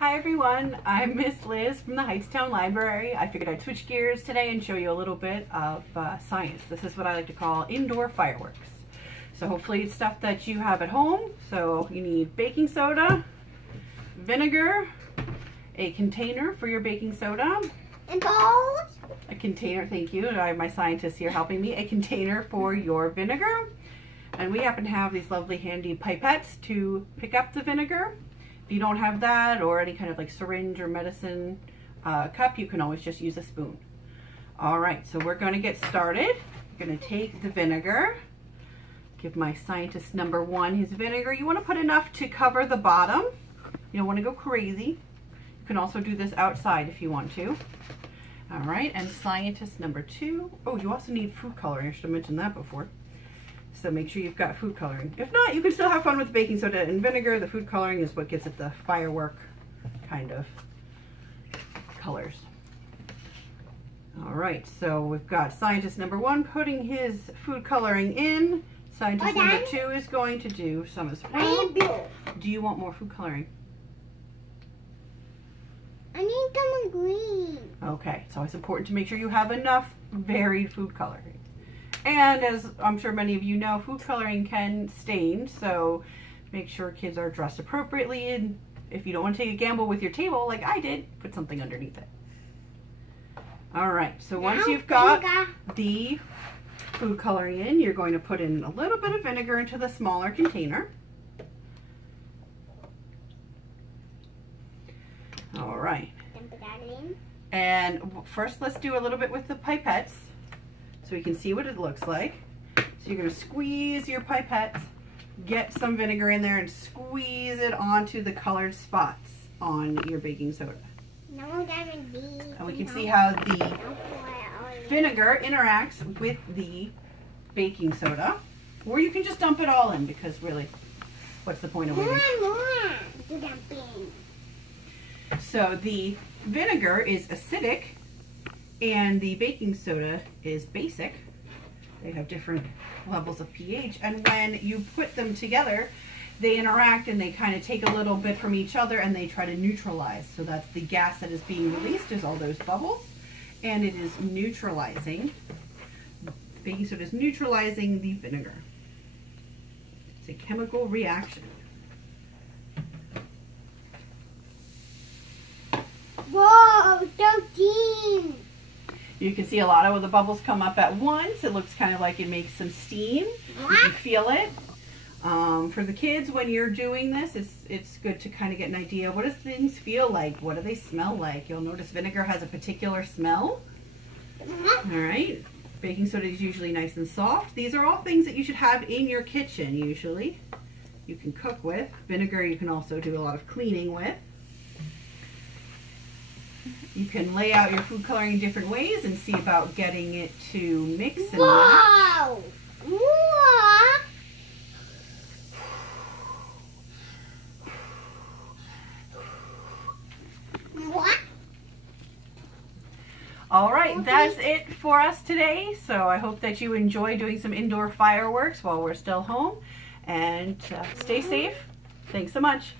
Hi everyone, I'm Miss Liz from the Hightstown Library. I figured I'd switch gears today and show you a little bit of science. This is what I like to call indoor fireworks. So hopefully it's stuff that you have at home. So you need baking soda, vinegar, a container for your baking soda, and balls. A container, thank you. I have my scientists here helping me. A container for your vinegar. And we happen to have these lovely handy pipettes to pick up the vinegar. If you don't have that, or any kind of like syringe or medicine cup, you can always just use a spoon. All right, so we're going to get started. We're going to take the vinegar, give my scientist number one his vinegar. You want to put enough to cover the bottom. You don't want to go crazy. You can also do this outside if you want to. All right, and scientist number two. Oh, you also need food coloring. I should have mentioned that before. So make sure you've got food coloring. If not, you can still have fun with baking soda and vinegar. The food coloring is what gives it the firework kind of colors. All right, so we've got scientist number one putting his food coloring in. Scientist number two is going to do some as well. Do you want more food coloring? I need some green. Okay, so it's important to make sure you have enough varied food coloring. And as I'm sure many of you know, food coloring can stain, so make sure kids are dressed appropriately. And if you don't want to take a gamble with your table like I did, put something underneath it. All right, so once you've got the food coloring in, you're going to put in a little bit of vinegar into the smaller container. All right. And first let's do a little bit with the pipettes, so we can see what it looks like. So you're going to squeeze your pipette, get some vinegar in there, and squeeze it onto the colored spots on your baking soda. And we can see how the vinegar interacts with the baking soda. Or you can just dump it all in, because really, what's the point of waiting? So the vinegar is acidic, and the baking soda is basic. They have different levels of pH, and when you put them together, they interact and they kind of take a little bit from each other and they try to neutralize. So that's the gas that is being released, is all those bubbles, and it is neutralizing. The baking soda is neutralizing the vinegar. It's a chemical reaction. Whoa, 13! You can see a lot of the bubbles come up at once. It looks kind of like it makes some steam. You can feel it. For the kids, when you're doing this, it's good to kind of get an idea. What do things feel like? What do they smell like? You'll notice vinegar has a particular smell. All right. Baking soda is usually nice and soft. These are all things that you should have in your kitchen usually. You can cook with. Vinegar you can also do a lot of cleaning with. You can lay out your food coloring in different ways and see about getting it to mix and match. All right, that's it for us today. So I hope that you enjoy doing some indoor fireworks while we're still home. And stay safe. Thanks so much.